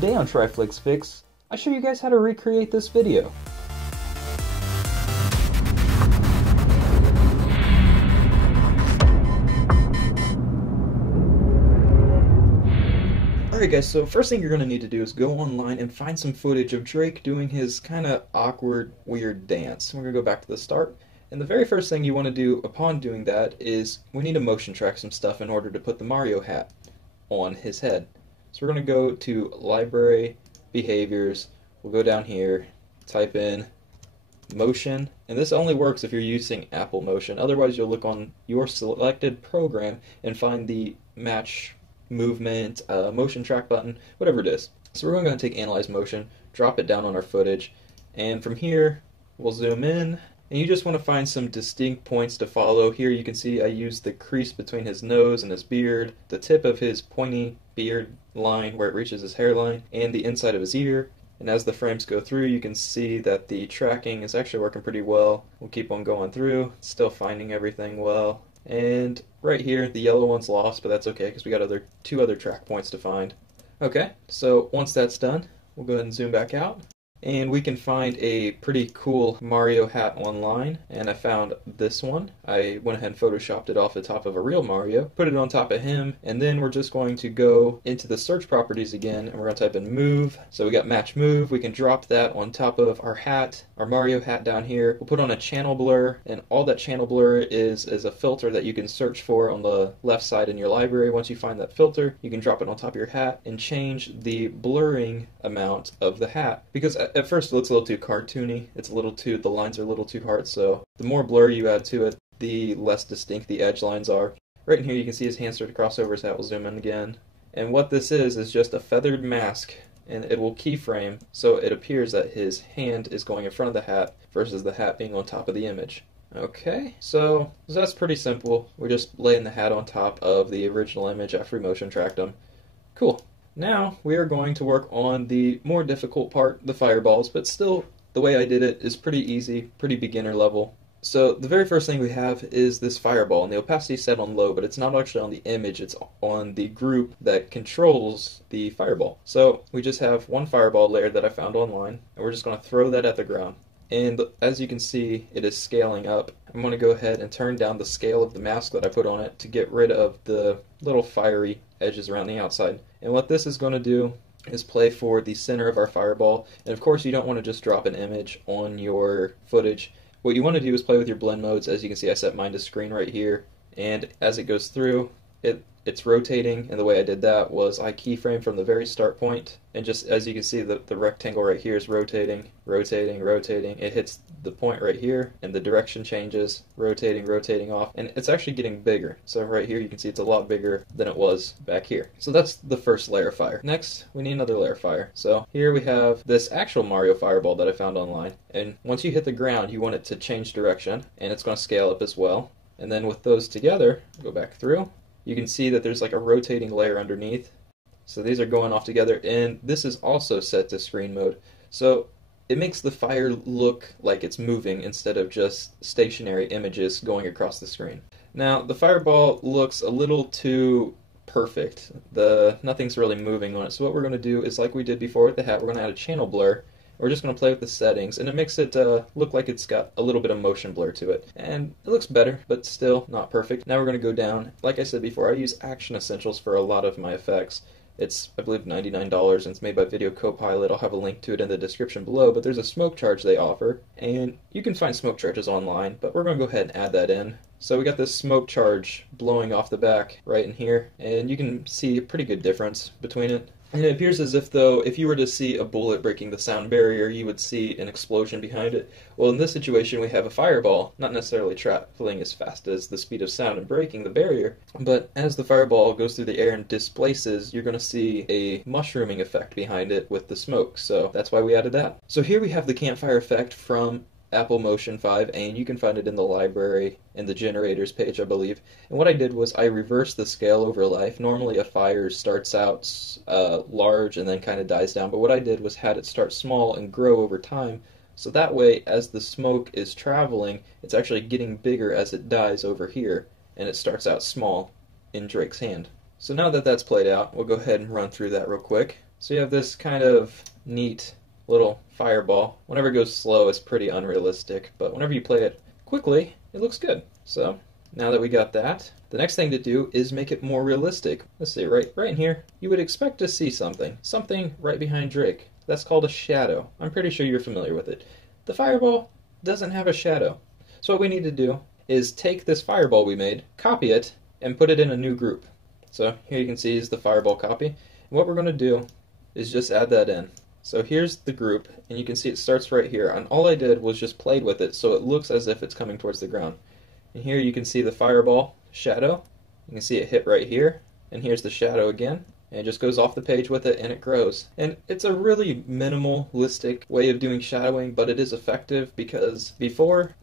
Today on TRIFLIX Fix, I show you guys how to recreate this video. Alright guys, so first thing you're going to need to do is go online and find some footage of Drake doing his kind of awkward, weird dance. We're going to go back to the start. And the very first thing you want to do upon doing that is we need to motion track some stuff in order to put the Mario hat on his head. So we're going to go to Library, Behaviors, we'll go down here, type in Motion, and this only works if you're using Apple Motion. Otherwise you'll look on your selected program and find the Match Movement, Motion Track button, whatever it is. So we're going to take Analyze Motion, drop it down on our footage, and from here we'll zoom in. And you just want to find some distinct points to follow. Here you can see I used the crease between his nose and his beard, the tip of his pointy beard line where it reaches his hairline, and the inside of his ear. And as the frames go through, you can see that the tracking is actually working pretty well. We'll keep on going through, still finding everything well. And right here, the yellow one's lost, but that's okay because we got two other track points to find. Okay, so once that's done, we'll go ahead and zoom back out. And we can find a pretty cool Mario hat online, and I found this one. I went ahead and photoshopped it off the top of a real Mario, put it on top of him, and then we're just going to go into the search properties again, and we're going to type in move. So we got match move, we can drop that on top of our hat, our Mario hat down here. We'll put on a channel blur, and all that channel blur is a filter that you can search for on the left side in your library. Once you find that filter, you can drop it on top of your hat and change the blurring amount of the hat, because at first it looks a little too cartoony. The lines are a little too hard, so the more blur you add to it, the less distinct the edge lines are. Right in here you can see his hand start to cross over his hat. We'll zoom in again. And what this is just a feathered mask, and it will keyframe so it appears that his hand is going in front of the hat versus the hat being on top of the image. Okay, so that's pretty simple. We're just laying the hat on top of the original image after we motion tracked him. Cool. Now we are going to work on the more difficult part, the fireballs, but still the way I did it is pretty easy, pretty beginner level. So the very first thing we have is this fireball, and the opacity is set on low, but it's not actually on the image, it's on the group that controls the fireball. So we just have one fireball layer that I found online, and we're just going to throw that at the ground. And as you can see, it is scaling up. I'm going to go ahead and turn down the scale of the mask that I put on it to get rid of the little fiery edges around the outside. And what this is going to do is play for the center of our fireball. And of course you don't want to just drop an image on your footage. What you want to do is play with your blend modes. As you can see, I set mine to screen right here. And as it goes through, it's rotating, and the way I did that was I keyframe from the very start point, and just as you can see, the rectangle right here is rotating, rotating, rotating. It hits the point right here, and the direction changes, rotating, rotating off, and it's actually getting bigger. So right here you can see it's a lot bigger than it was back here. So that's the first layer of fire. Next, we need another layer of fire. So here we have this actual Mario fireball that I found online, and once you hit the ground, you want it to change direction, and it's going to scale up as well. And then with those together, go back through, you can see that there's like a rotating layer underneath. So these are going off together, and this is also set to screen mode. So it makes the fire look like it's moving instead of just stationary images going across the screen. Now the fireball looks a little too perfect. Nothing's really moving on it. So what we're going to do is, like we did before with the hat, we're going to add a channel blur. We're just going to play with the settings, and it makes it look like it's got a little bit of motion blur to it. And it looks better, but still not perfect. Now we're going to go down. Like I said before, I use Action Essentials for a lot of my effects. It's, I believe, $99, and it's made by Video Copilot. I'll have a link to it in the description below, but there's a smoke charge they offer, and you can find smoke charges online, but we're going to go ahead and add that in. So we got this smoke charge blowing off the back right in here, and you can see a pretty good difference between it. And it appears as though if you were to see a bullet breaking the sound barrier, you would see an explosion behind it. Well, in this situation, we have a fireball, not necessarily traveling as fast as the speed of sound and breaking the barrier, but as the fireball goes through the air and displaces, you're going to see a mushrooming effect behind it with the smoke. So that's why we added that. So here we have the campfire effect from Apple Motion 5, and you can find it in the library in the generators page, I believe. And what I did was I reversed the scale over life. Normally a fire starts out large and then kind of dies down, but what I did was had it start small and grow over time, so that way as the smoke is traveling, it's actually getting bigger as it dies over here, and it starts out small in Drake's hand. So now that that's played out, we'll go ahead and run through that real quick. So you have this kind of neat little fireball. Whenever it goes slow, it's pretty unrealistic, but whenever you play it quickly, it looks good. So now that we got that, the next thing to do is make it more realistic. Let's see, right in here, you would expect to see something right behind Drake. That's called a shadow. I'm pretty sure you're familiar with it. The fireball doesn't have a shadow. So what we need to do is take this fireball we made, copy it, and put it in a new group. So here you can see is the fireball copy. And what we're going to do is just add that in. So here's the group, and you can see it starts right here. And all I did was just played with it so it looks as if it's coming towards the ground. And here you can see the fireball shadow. You can see it hit right here, and here's the shadow again. And it just goes off the page with it, and it grows. And it's a really minimalistic way of doing shadowing, but it is effective because before,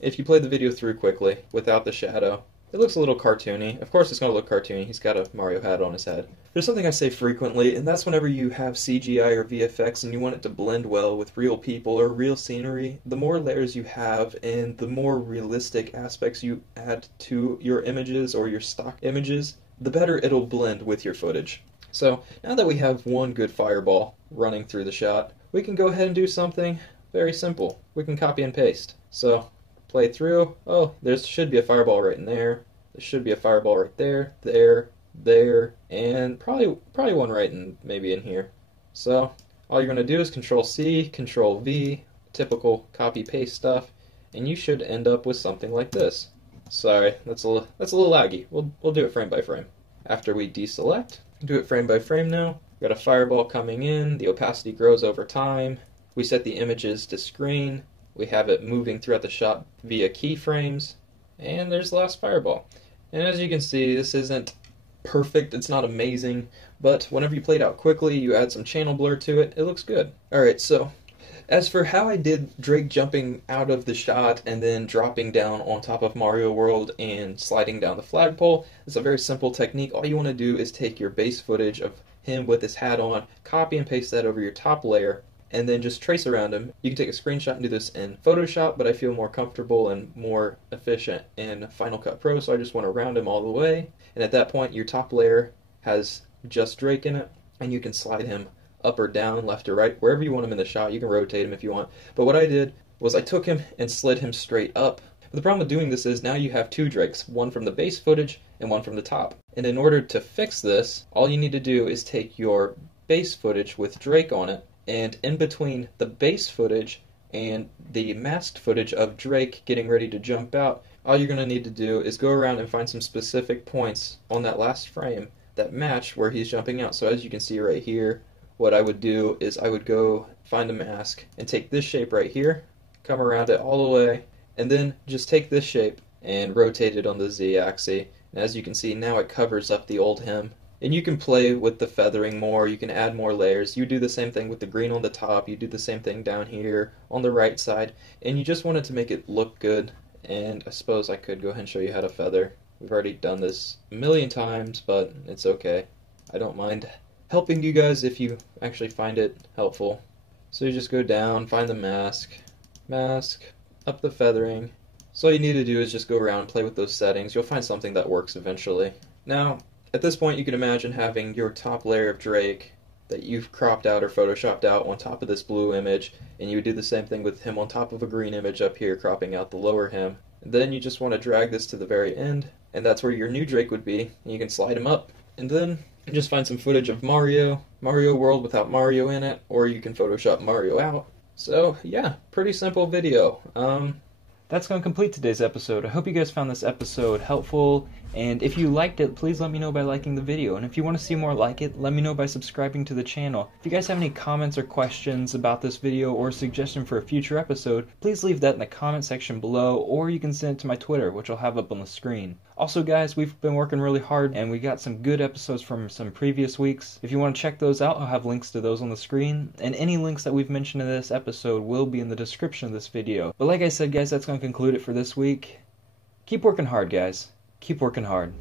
if you play the video through quickly without the shadow, it looks a little cartoony. Of course it's going to look cartoony. He's got a Mario hat on his head. There's something I say frequently, and that's whenever you have CGI or VFX and you want it to blend well with real people or real scenery, the more layers you have and the more realistic aspects you add to your images or your stock images, the better it'll blend with your footage. So now that we have one good fireball running through the shot, we can go ahead and do something very simple. We can copy and paste. So play through. Oh, there should be a fireball right in there. There should be a fireball right there, there, and probably one right in maybe in here. So all you're going to do is Control C, Control V, typical copy paste stuff, and you should end up with something like this. Sorry, that's a little laggy. We'll do it frame by frame. After we deselect, do it frame by frame now. We've got a fireball coming in. The opacity grows over time. We set the images to screen. We have it moving throughout the shot via keyframes, and there's the last fireball. And as you can see, this isn't perfect, it's not amazing, but whenever you play it out quickly, you add some channel blur to it, it looks good. Alright, so as for how I did Drake jumping out of the shot and then dropping down on top of Mario World and sliding down the flagpole, it's a very simple technique. All you want to do is take your base footage of him with his hat on, copy and paste that over your top layer, and then just trace around him. You can take a screenshot and do this in Photoshop, but I feel more comfortable and more efficient in Final Cut Pro, so I just want to round him all the way. And at that point, your top layer has just Drake in it, and you can slide him up or down, left or right, wherever you want him in the shot. You can rotate him if you want. But what I did was I took him and slid him straight up. But the problem with doing this is now you have two Drakes, one from the base footage and one from the top. And in order to fix this, all you need to do is take your base footage with Drake on it, and in between the base footage and the masked footage of Drake getting ready to jump out, all you're going to need to do is go around and find some specific points on that last frame that match where he's jumping out. So as you can see right here, what I would do is I would go find a mask and take this shape right here, come around it all the way, and then just take this shape and rotate it on the Z-axis. And as you can see, now it covers up the old him. And you can play with the feathering more, you can add more layers. You do the same thing with the green on the top, you do the same thing down here on the right side, and you just wanted to make it look good. And I suppose I could go ahead and show you how to feather. We've already done this a million times, but it's okay. I don't mind helping you guys if you actually find it helpful. So you just go down, find the mask, up the feathering. So all you need to do is just go around, play with those settings. You'll find something that works eventually. Now, at this point, you can imagine having your top layer of Drake that you've cropped out or photoshopped out on top of this blue image, and you would do the same thing with him on top of a green image up here, cropping out the lower him. And then you just want to drag this to the very end, and that's where your new Drake would be, and you can slide him up. And then you just find some footage of Mario World without Mario in it, or you can Photoshop Mario out. So yeah, pretty simple video. That's going to complete today's episode. I hope you guys found this episode helpful, and if you liked it, please let me know by liking the video, and if you want to see more like it, let me know by subscribing to the channel. If you guys have any comments or questions about this video or a suggestion for a future episode, please leave that in the comment section below, or you can send it to my Twitter, which I'll have up on the screen. Also guys, we've been working really hard, and we got some good episodes from some previous weeks. If you want to check those out, I'll have links to those on the screen, and any links that we've mentioned in this episode will be in the description of this video. But like I said guys, that's going to conclude it for this week. Keep working hard guys. Keep working hard.